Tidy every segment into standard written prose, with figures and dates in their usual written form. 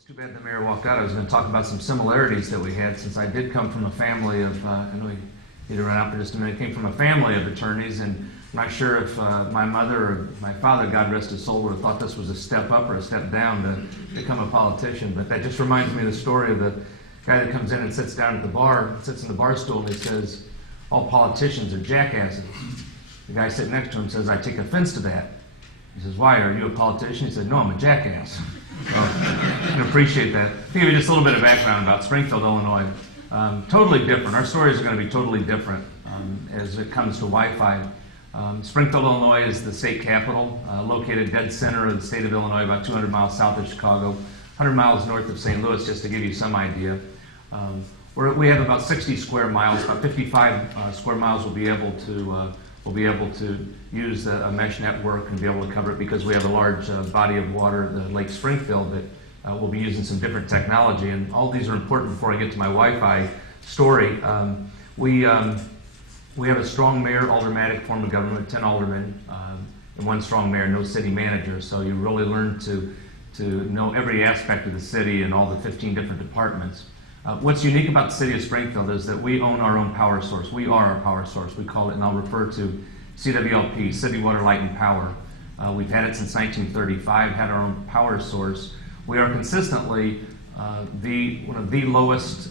It's too bad the mayor walked out. I was going to talk about some similarities that we had, since I did come from a family of, I know he ran out for just a minute, came from a family of attorneys, and I'm not sure if my mother or my father, God rest his soul, would have thought this was a step up or a step down to become a politician. But that just reminds me of the story of the guy that comes in and sits down at the bar, sits in the bar stool, and he says, "All politicians are jackasses." The guy sitting next to him says, "I take offense to that." He says, "Why, are you a politician?" He said, "No, I'm a jackass." Well, I can appreciate that. I'll give you just a little bit of background about Springfield, Illinois. Totally different. Our stories are going to be totally different as it comes to Wi-Fi. Springfield, Illinois is the state capital, located dead center of the state of Illinois, about 200 miles south of Chicago, 100 miles north of St. Louis, just to give you some idea. We have about 60 square miles. About 55 square miles will be able to use a mesh network and be able to cover it, because we have a large body of water, the Lake Springfield, that will be using some different technology. And all these are important before I get to my Wi-Fi story. We have a strong mayor, aldermanic form of government, 10 aldermen, and one strong mayor, no city manager. So you really learn to know every aspect of the city and all the 15 different departments. What's unique about the city of Springfield is that we own our own power source. We are our power source. We call it, and I'll refer to CWLP, City Water, Light, and Power. We've had it since 1935, had our own power source. We are consistently one of the lowest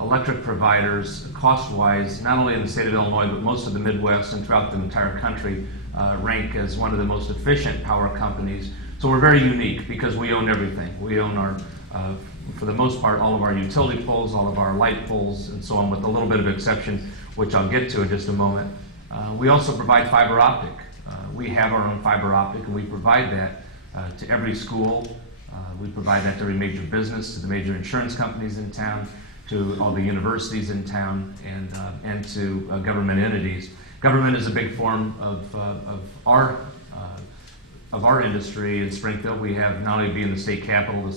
electric providers, cost-wise, not only in the state of Illinois, but most of the Midwest and throughout the entire country, rank as one of the most efficient power companies. So we're very unique because we own everything. We own our, for the most part, all of our utility poles, all of our light poles, and so on, with a little bit of exception, which I'll get to in just a moment. We also provide fiber optic. We have our own fiber optic, and we provide that to every school. We provide that to every major business, to the major insurance companies in town, to all the universities in town, and to government entities. Government is a big form of our industry in Springfield. We have not only being the state capital, the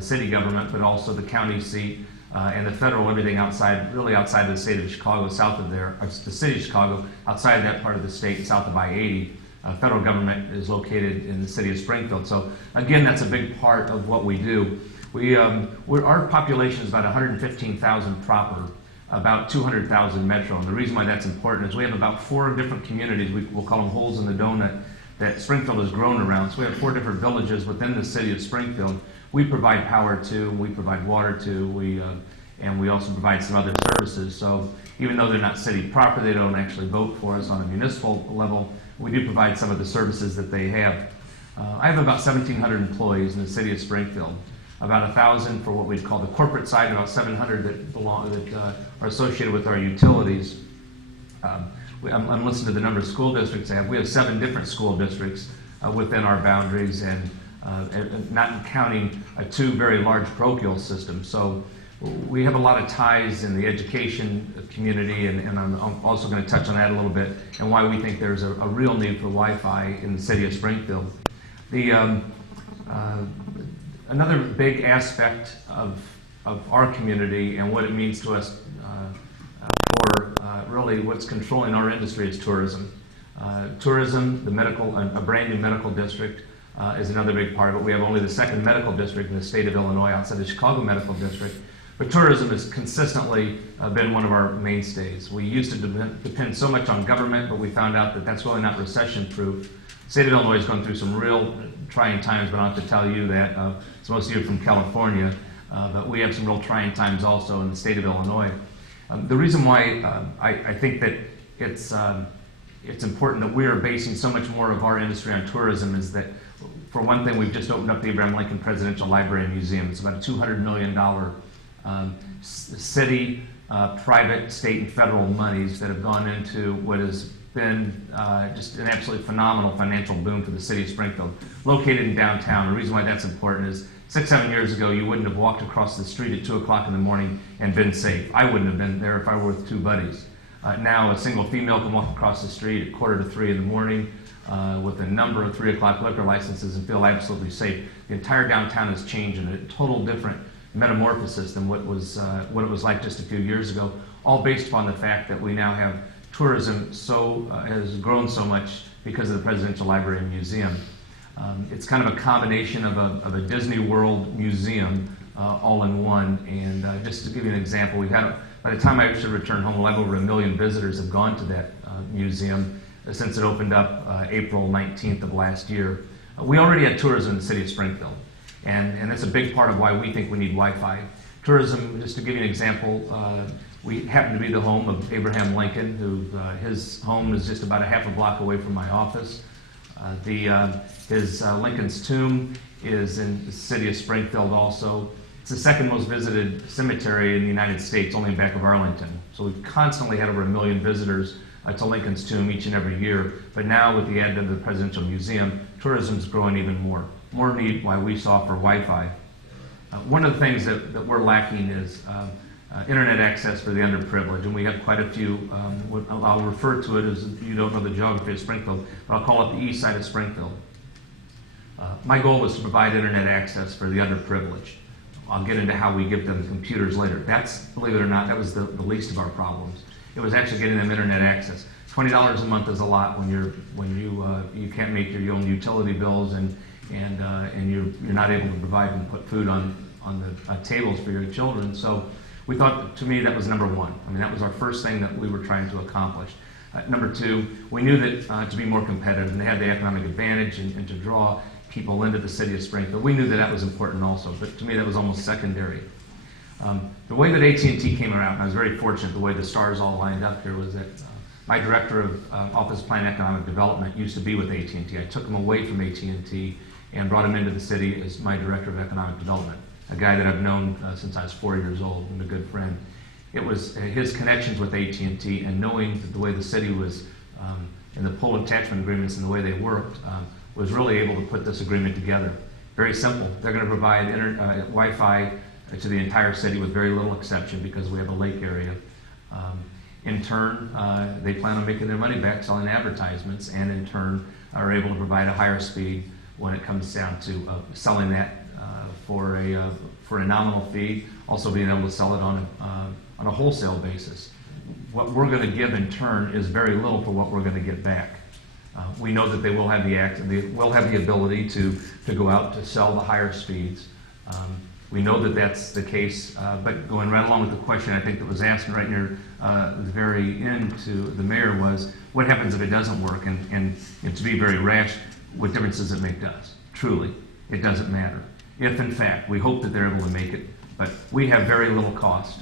city government, but also the county seat and the federal, everything outside, really outside of the state of Chicago, south of there, the city of Chicago, outside that part of the state, south of I-80. Federal government is located in the city of Springfield. So again, that's a big part of what we do. Our population is about 115,000 proper, about 200,000 metro. And the reason why that's important is we have about 4 different communities, we'll call them holes in the donut, that Springfield has grown around. So we have 4 different villages within the city of Springfield. We provide power to, we provide water to, and we also provide some other services. So even though they're not city proper, they don't actually vote for us on a municipal level, we do provide some of the services that they have. I have about 1,700 employees in the city of Springfield. About 1,000 for what we'd call the corporate side, about 700 that are associated with our utilities. I'm listening to the number of school districts I have. We have 7 different school districts within our boundaries, and not counting 2 very large parochial systems. So we have a lot of ties in the education community, and I'm also going to touch on that a little bit, and why we think there's a real need for Wi-Fi in the city of Springfield. Another big aspect of our community and what it means to us, or really what's controlling our industry, is tourism. Tourism, a brand new medical district is another big part of it. We have only the 2nd medical district in the state of Illinois outside the Chicago Medical District. But tourism has consistently been one of our mainstays. We used to depend so much on government, but we found out that that's really not recession-proof. The state of Illinois is going through some real trying times, but I don't have to tell you that. So most of you are from California, but we have some real trying times also in the state of Illinois. The reason why I think that it's important that we are basing so much more of our industry on tourism is that, for one thing, we've just opened up the Abraham Lincoln Presidential Library and Museum. It's about a $200 million city, private, state, and federal monies that have gone into what has been just an absolutely phenomenal financial boom for the city of Springfield, located in downtown. The reason why that's important is 6-7 years ago, you wouldn't have walked across the street at 2 o'clock in the morning and been safe. I wouldn't have been there if I were with 2 buddies. Now a single female can walk across the street at 2:45 in the morning with a number of 3 o'clock liquor licenses and feel absolutely safe. The entire downtown has changed in a total different metamorphosis than what it was like just a few years ago, all based upon the fact that we now have tourism has grown so much because of the Presidential Library and Museum. It's kind of a combination of a Disney World museum all in one. And just to give you an example, by the time I should return home, we'll have over 1 million visitors have gone to that museum since it opened up April 19th of last year. We already had tourism in the city of Springfield, and that's a big part of why we think we need Wi-Fi. Tourism, just to give you an example, we happen to be the home of Abraham Lincoln, who his home is just about a half a block away from my office. Lincoln's tomb is in the city of Springfield also. It's the second most visited cemetery in the United States, only back of Arlington. So we've constantly had over 1 million visitors to Lincoln's tomb each and every year. But now with the advent of the Presidential Museum, tourism's growing even more. More need why we saw for Wi-Fi. One of the things that we're lacking is internet access for the underprivileged, and we have quite a few. I'll refer to it as, you don't know the geography of Springfield, but I'll call it the east side of Springfield. My goal was to provide internet access for the underprivileged. I'll get into how we give them computers later. That's, believe it or not, that was the least of our problems. It was actually getting them internet access. $20 a month is a lot when you can't make your own utility bills and you're not able to provide and put food on the tables for your children. So we thought, to me, that was number one. I mean, that was our first thing that we were trying to accomplish. Number two, we knew that to be more competitive and to have the economic advantage and to draw people into the city of Springfield, we knew that that was important also, but to me that was almost secondary. The way that AT&T came around, and I was very fortunate, the way the stars all lined up here, was that my director of Office of Plan and Economic Development used to be with AT&T. I took him away from AT&T and brought him into the city as my director of economic development, a guy that I've known since I was 4 years old and a good friend. It was his connections with AT&T and knowing that the way the city was in the pull attachment agreements and the way they worked was really able to put this agreement together. Very simple. They're going to provide Wi-Fi to the entire city with very little exception because we have a lake area. In turn, they plan on making their money back selling advertisements, and in turn are able to provide a higher speed when it comes down to selling that for a nominal fee, also being able to sell it on a wholesale basis. What we're going to give in turn is very little for what we're going to get back. We know that they will have the ability to go out to sell the higher speeds. We know that that's the case, but going right along with the question I think that was asked right near the very end to the mayor was, what happens if it doesn't work? And to be very rash, what difference does it make to us? Truly, it doesn't matter. If in fact, we hope that they're able to make it, but we have very little cost,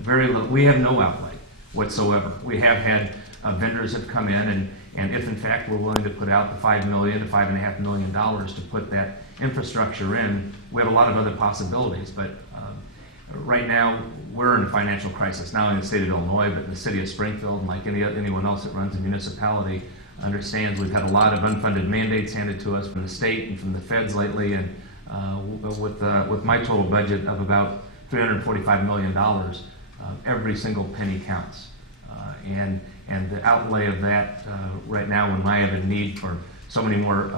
very little, we have no outlay whatsoever. We have had vendors have come in, and if in fact we're willing to put out the $5 million to $5.5 million to put that infrastructure in, we have a lot of other possibilities. But right now we're in a financial crisis, not only in the state of Illinois, but in the city of Springfield, and like anyone else that runs a municipality understands. We've had a lot of unfunded mandates handed to us from the state and from the feds lately, and with my total budget of about $345 million, every single penny counts. And the outlay of that right now, when I have a need for so many more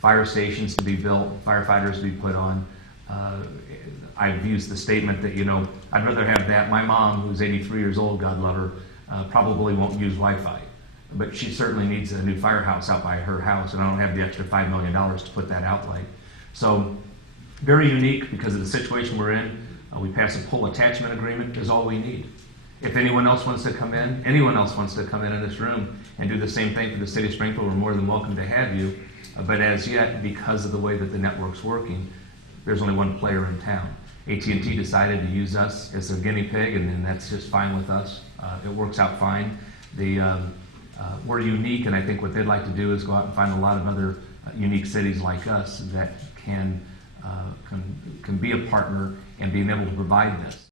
fire stations to be built, firefighters to be put on, I've used the statement that, you know, I'd rather have that. My mom, who's 83 years old, God love her, probably won't use Wi-Fi, but she certainly needs a new firehouse out by her house, and I don't have the extra $5 million to put that outlay. So very unique because of the situation we're in. We pass a pull attachment agreement is all we need. If anyone else wants to come in, in this room and do the same thing for the city of Springfield, we're more than welcome to have you. But as yet, because of the way that the network's working, there's only one player in town. AT&T decided to use us as their guinea pig, and that's just fine with us. It works out fine. We're unique, and I think what they'd like to do is go out and find a lot of other unique cities like us that can be a partner and being able to provide this.